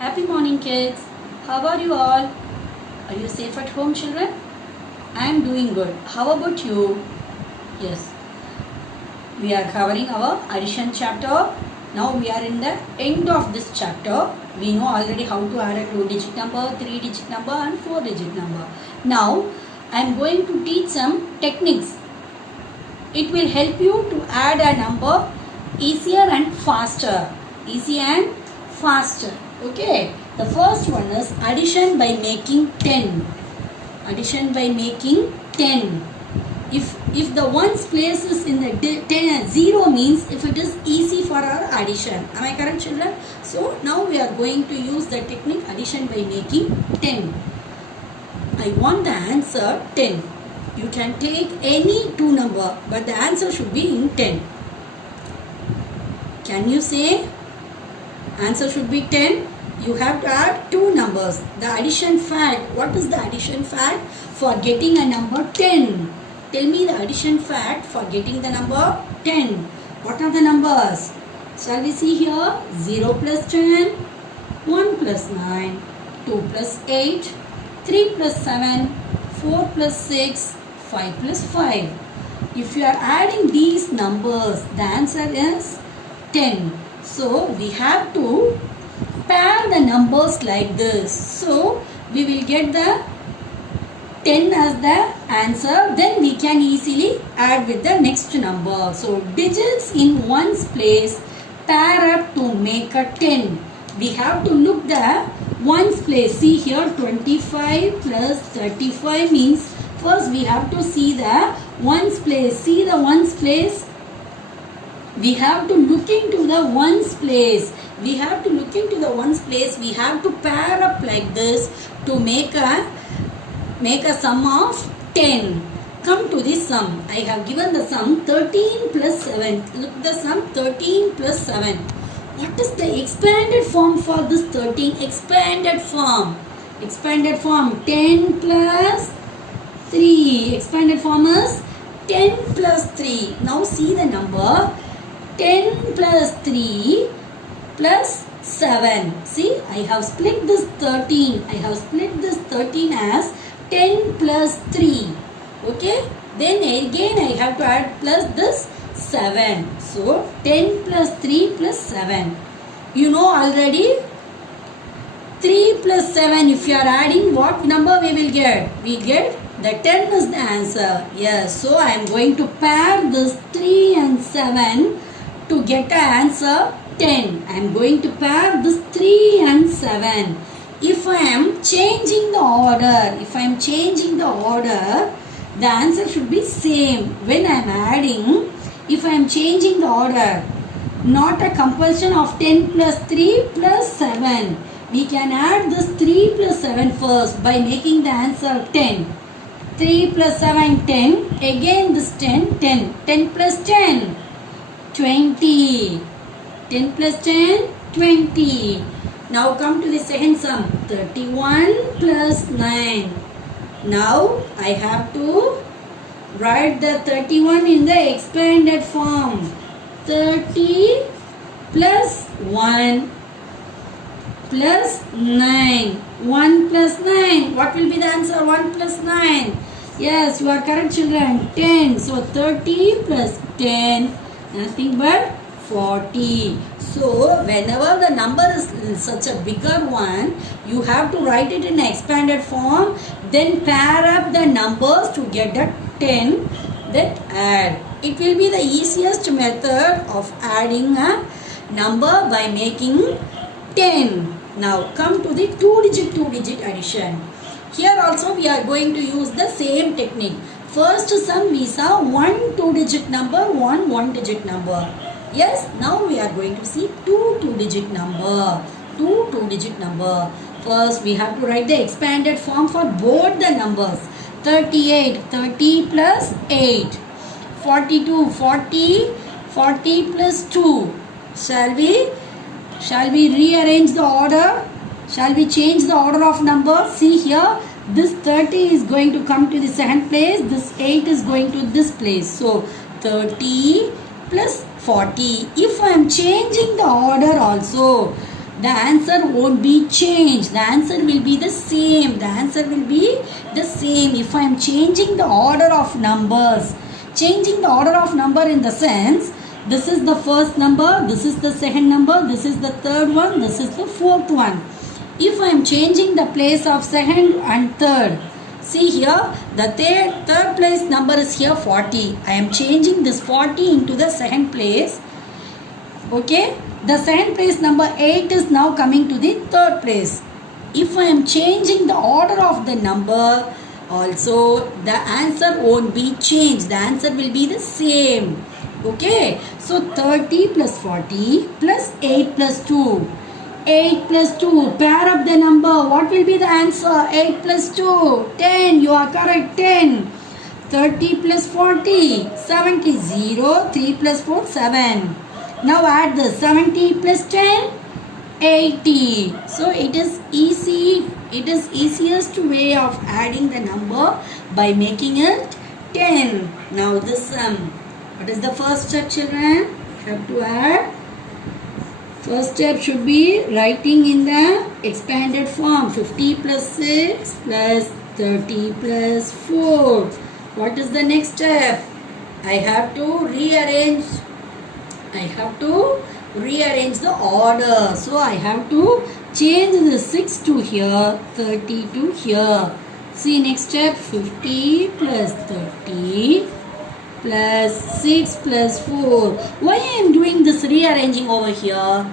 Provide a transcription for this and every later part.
Happy morning, kids. How are you all? Are you safe at home, children? I am doing good. How about you? Yes. We are covering our addition chapter. Now we are in the end of this chapter. We know already how to add a 2-digit number, 3-digit number and 4-digit number. Now I am going to teach some techniques. It will help you to add a number easier and faster. Easy and faster. Okay, the first one is addition by making 10. Addition by making 10. If the ones place is in the 0 means if it is easy for our addition. Am I correct, children? So now we are going to use the technique addition by making 10. I want the answer 10. You can take any two number, but the answer should be in 10. Can you say? Answer should be 10. You have to add two numbers. The addition fact. What is the addition fact for getting a number 10? Tell me the addition fact for getting the number 10. What are the numbers? Shall we see here? 0 plus 10, 1 plus 9, 2 plus 8, 3 plus 7, 4 plus 6, 5 plus 5. If you are adding these numbers, the answer is 10. So we have to pair the numbers like this. So we will get the 10 as the answer. Then we can easily add with the next number. So digits in ones place pair up to make a 10. We have to look the ones place. See here 25 plus 35 means first we have to see the ones place. See the ones place. We have to look into the ones place. We have to look into the ones place. We have to pair up like this to make a sum of 10. Come to this sum. I have given the sum 13 plus 7. Look the sum 13 plus 7. What is the expanded form for this 13? Expanded form. Expanded form 10 plus 3. Expanded form is 10 plus 3. Now see the number 10 plus 3 plus 7. See, I have split this 13. I have split this 13 as 10 plus 3. Okay. Then again I have to add plus this 7. So 10 plus 3 plus 7. You know already 3 plus 7. If you are adding, what number we will get? We get the 10 is the answer. Yes. So I am going to pair this 3 and 7 to get the answer 10. I am going to pair this 3 and 7. If I am changing the order, the answer should be same. When I am adding, if I am changing the order, not a compulsion of 10 plus 3 plus 7. We can add this 3 plus 7 first by making the answer 10. 3 plus 7, 10. Again this 10, 10. 10 plus 10. 20. 10 plus 10, 20. Now come to the second sum. 31 plus 9. Now I have to write the 31 in the expanded form. 30 plus 1 plus 9. 1 plus 9. What will be the answer? 1 plus 9. Yes, you are correct, children. 10. So 30 plus 10. Nothing but 40. So whenever the number is such a bigger one, you have to write it in expanded form. Then pair up the numbers to get the 10. Then add. It will be the easiest method of adding a number by making 10. Now come to the 2-digit addition. Here also we are going to use the same technique. First sum we saw one 2-digit number, one 1-digit number. Yes, now we are going to see two 2-digit number. Two 2-digit number. First we have to write the expanded form for both the numbers. 38, 30 plus 8. 42, 40, 40 plus 2. Shall we rearrange the order? Shall we change the order of numbers? See here, this 30 is going to come to the second place. This 8 is going to this place. So 30 plus 40. If I am changing the order also, the answer won't be changed. The answer will be the same. The answer will be the same. If I am changing the order of numbers, changing the order of number in the sense, this is the first number, this is the second number, this is the third one, this is the fourth one. If I am changing the place of second and third, see here, the third place number is here 40. I am changing this 40 into the second place. Okay, the second place number 8 is now coming to the third place. If I am changing the order of the number, also the answer won't be changed. The answer will be the same. Okay, so 30 plus 40 plus 8 plus 2. 8 plus 2, pair up the number. What will be the answer? 8 plus 2, 10. You are correct, 10. 30 plus 40, 70. 0, 3 plus 4, 7. Now add the 70 plus 10, 80. So it is easy. It is easiest way of adding the number by making it 10. Now this sum. What is the first step, children? You have to add. First step should be writing in the expanded form. 50 plus 6 plus 30 plus 4. What is the next step? I have to rearrange. The order. So I have to change the 6 to here, 30 to here. See next step, 50 plus 30 plus 6 plus 4. Why I am doing this rearranging over here?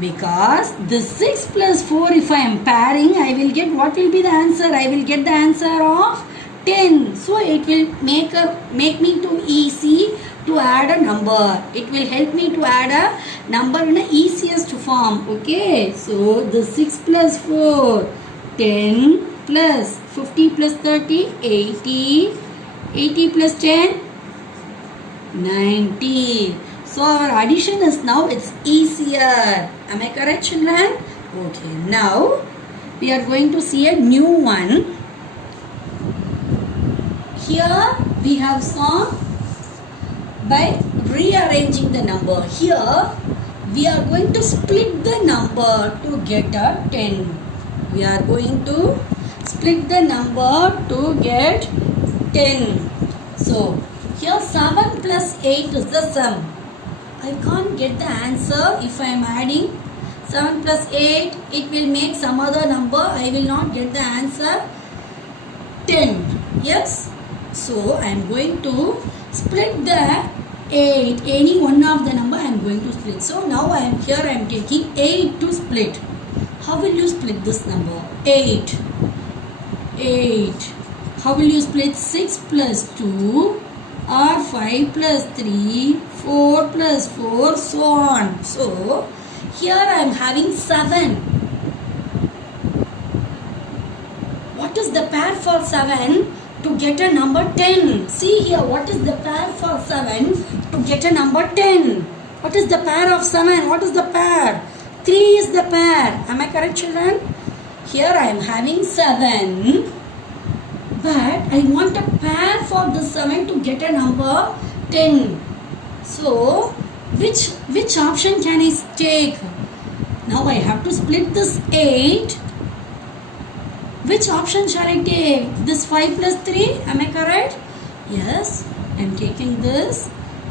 Because the 6 plus 4, if I am pairing, I will get, what will be the answer? I will get the answer of 10. So it will make me too easy to add a number. It will help me to add a number in the easiest form. Okay, so the 6 plus 4, 10 plus 50 plus 30, 80. 80 plus 10, 90. So our addition is now, it's easier. Am I correct, children? Okay, now we are going to see a new one. Here we have saw by rearranging the number. Here we are going to split the number to get a 10. We are going to split the number to get 10. So here 7 plus 8 is the sum. I can't get the answer if I am adding 7 plus 8. It will make some other number. I will not get the answer 10. Yes. So I am going to split the 8. Any one of the number I am going to split. So now I am here. I am taking 8 to split. How will you split this number? 8. 8. How will you split 6 plus 2 or 5 plus 3, 4 plus 4, so on. So, here I am having 7. What is the pair for 7 to get a number 10? See here, what is the pair for 7 to get a number 10? What is the pair of 7? What is the pair? 3 is the pair. Am I correct, children? Here I am having 7. But I want a pair for the 7 to get a number 10. So, which option can I take? Now I have to split this 8. Which option shall I take? This 5 plus 3? Am I correct? Yes. I am taking this.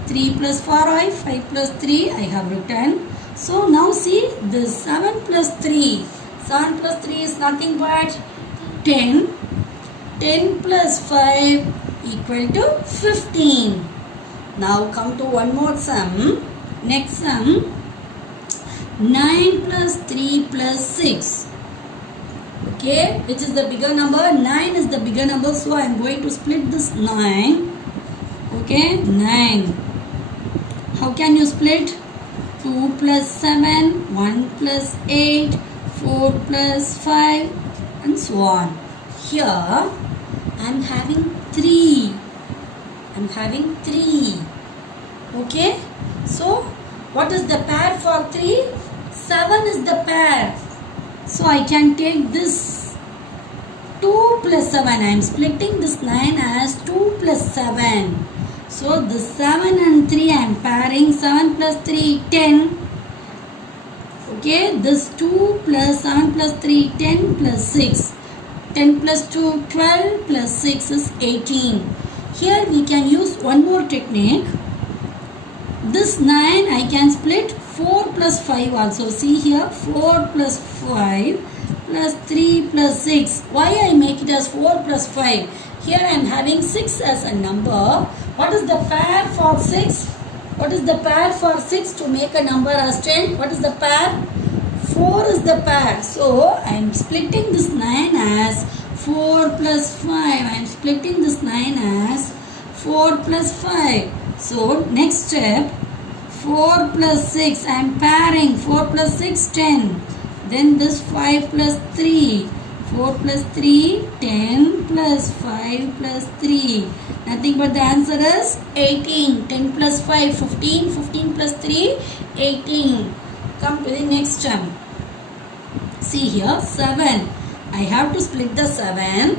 3 plus 4, 5 plus 3 I have written. So now see this 7 plus 3. 7 plus 3 is nothing but 10. 10 plus 5 equal to 15. Now come to one more sum. Next sum. 9 plus 3 plus 6. Okay, which is the bigger number? 9 is the bigger number. So I am going to split this 9. Okay, 9. How can you split? 2 plus 7, 1 plus 8, 4 plus 5 and so on. Here I am having 3. I am having 3. Okay. So what is the pair for 3? 7 is the pair. So I can take this 2 plus 7. I am splitting this 9 as 2 plus 7. So this 7 and 3 I am pairing. 7 plus 3, 10. Okay, this 2 plus 7 plus 3, 10 plus 6. 10 plus 2, 12 plus 6 is 18. Here we can use one more technique. This 9 I can split 4 plus 5 also. See here, 4 plus 5 plus 3 plus 6. Why I make it as 4 plus 5? Here I am having 6 as a number. What is the pair for 6? What is the pair for 6 to make a number as 10? What is the pair? 4 is the pair. So I am splitting this 9 as 4 plus 5. I am splitting this 9 as 4 plus 5. So next step, 4 plus 6. I am pairing 4 plus 6, 10. Then this 5 plus 3. 4 plus 3, 10 plus 5 plus 3. Nothing but the answer is 18. 10 plus 5, 15. 15 plus 3, 18. Come to the next term. See here, 7. I have to split the 7.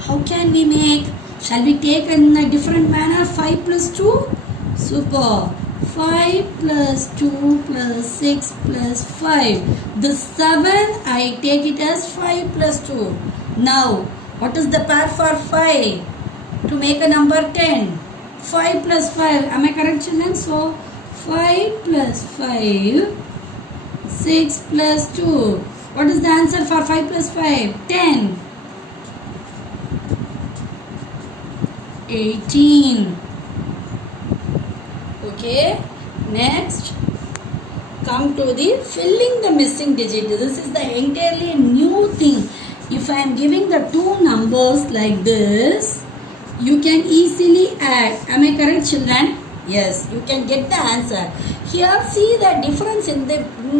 How can we make? Shall we take in a different manner? 5 plus 2? Super. 5 plus 2 plus 6 plus 5. The 7 I take it as 5 plus 2. Now, what is the pair for 5? To make a number 10. 5 plus 5. Am I correct, children? So, 5 plus 5. 6 plus 2. What is the answer for 5 plus 5? 10. 18. Okay. Next, come to the filling the missing digit. This is the entirely new thing. If I am giving the two numbers like this, you can easily add. Am I correct, children? Yes, you can get the answer. Here, see the difference in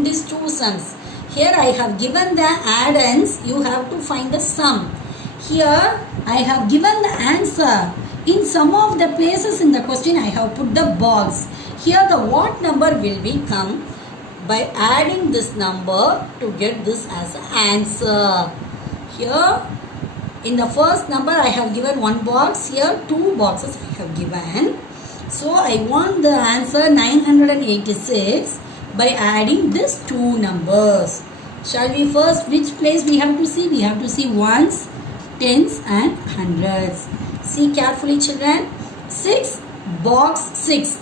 these two sums. Here I have given the add-ins. You have to find the sum. Here I have given the answer. In some of the places in the question, I have put the box. Here the what number will become by adding this number to get this as an answer. Here in the first number I have given one box. Here two boxes I have given. So I want the answer 986 by adding these two numbers. Shall we first, which place we have to see? We have to see ones, tens and hundreds. See carefully, children. 6, box 6.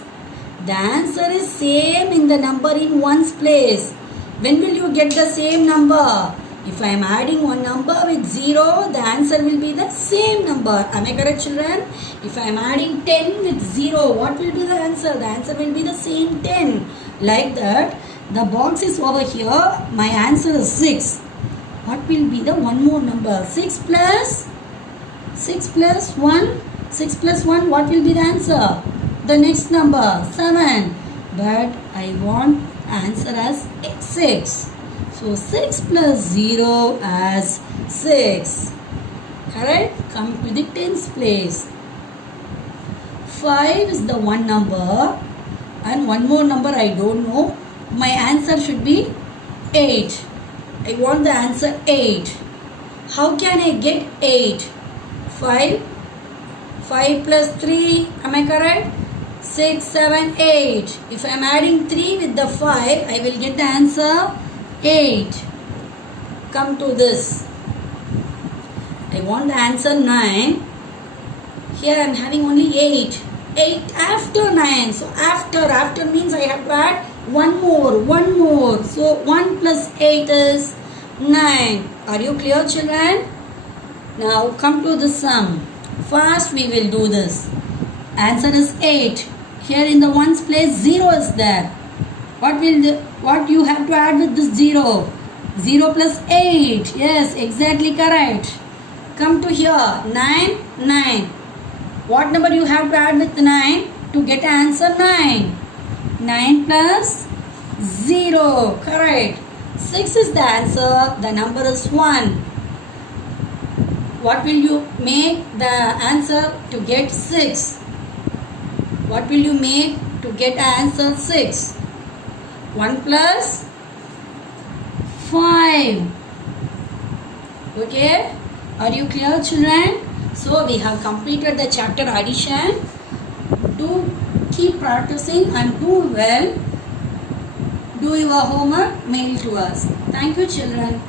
The answer is same in the number in ones place. When will you get the same number? If I am adding one number with 0, the answer will be the same number. Am I correct, children? If I am adding 10 with 0, what will be the answer? The answer will be the same 10. Like that, the box is over here. My answer is 6. What will be the one more number? 6 plus 1. 6 plus 1, what will be the answer? The next number, 7. But I want answer as 6. So 6 plus 0 as 6. Correct? Come to the tens place. 5 is the one number. And one more number I don't know. My answer should be 8. I want the answer 8. How can I get 8? 5 plus 3, am I correct? 6, 7, 8. If I am adding 3 with the 5, I will get the answer 8. Come to this. I want the answer 9. Here I am having only 8. 8 after 9. So after means I have to add one more. So 1 plus 8 is 9. Are you clear, children? Now come to the sum. First we will do this. Answer is 8. Here in the ones place 0 is there. What you have to add with this 0? 0 plus 8. Yes, exactly correct. Come to here. 9. What number you have to add with 9 to get answer 9? 9 plus 0. Correct. 6 is the answer. The number is 1. What will you make the answer to get 6? What will you make to get answer 6? 1 plus 5. Okay? Are you clear, children? So we have completed the chapter addition. Do keep practicing and do well. Do your homework, mail to us. Thank you, children.